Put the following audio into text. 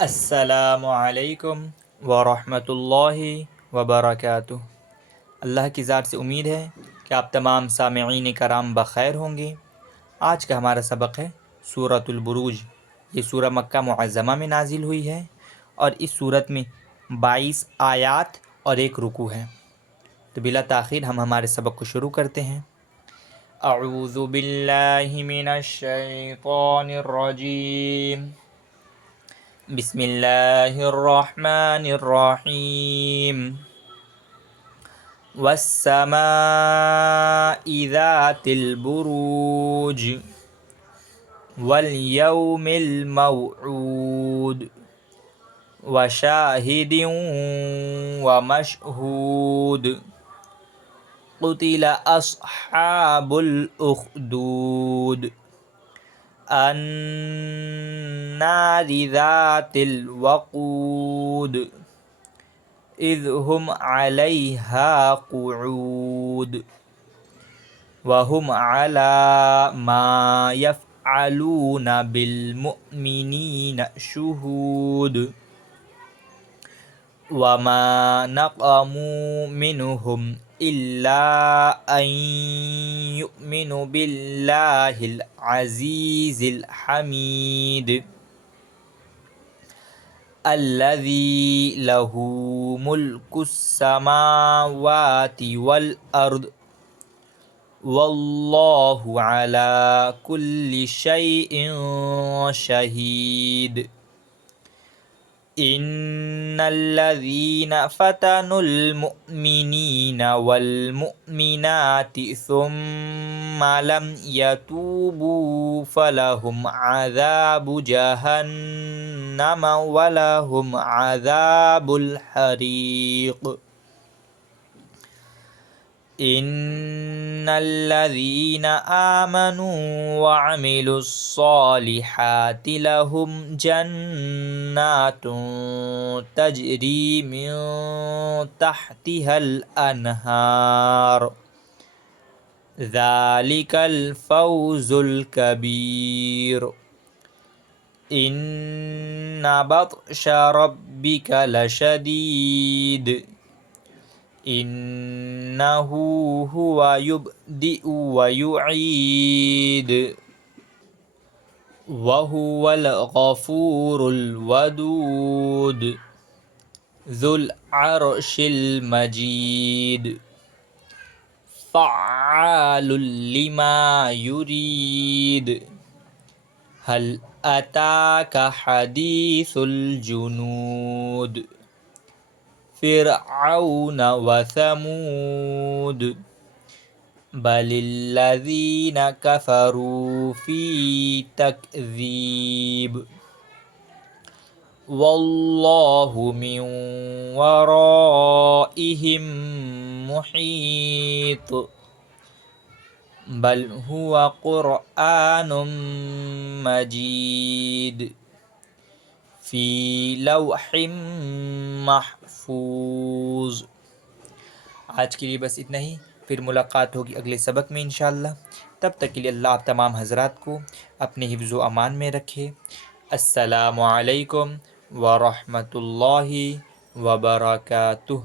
السلام علیکم ورحمۃ اللہ وبرکاتہ۔ اللہ کی ذات سے امید ہے کہ آپ تمام سامعین کرام بخیر ہوں گے۔ آج کا ہمارا سبق ہے سورۃ البروج۔ یہ سورہ مکہ معظمہ میں نازل ہوئی ہے اور اس سورت میں 22 آیات اور ایک رکوع ہے۔ تو بلا تاخیر ہم ہمارے سبق کو شروع کرتے ہیں۔ اعوذ باللہ من الشیطان الرجیم، بسم اللہ الرحمن الرحیم۔ والسماء ذات البروج والیوم الموعود وشاہد ومشہود قتل اصحاب الاخدود النار ذات الوقود اذ هم علیہا قعود وهم على ما يفعلون بالمؤمنین شہود وما نقموا منهم إلا أن يؤمنوا بالله العزيز الحميد الذي له ملك السماوات والأرض والله على كل شيء شهيد ان الذين فتنوا المؤمنين والمؤمنات ثم لم يتوبوا فلهم عذاب جهنم ولهم عذاب الحريق ان الذين آمنوا وعملوا الصالحات لهم جنات تجري من تحتها الأنهار ذلك الفوز الكبير ان بطش ربك لشديد انه هو يبدئ ويعيد وهو الغفور الودود ذو العرش المجيد فعال لما يريد هل أتاك حديث الجنود فرعون وثمود بل الذين كفروا في تكذيب والله من ورائهم محيط بل هو قرآن مجيد فی لوح محفوظ۔ آج کے لیے بس اتنا ہی، پھر ملاقات ہوگی اگلے سبق میں انشاءاللہ۔ تب تک کے لیے اللہ آپ تمام حضرات کو اپنے حفظ و امان میں رکھے۔ السلام علیکم ورحمۃ اللہ وبرکاتہ۔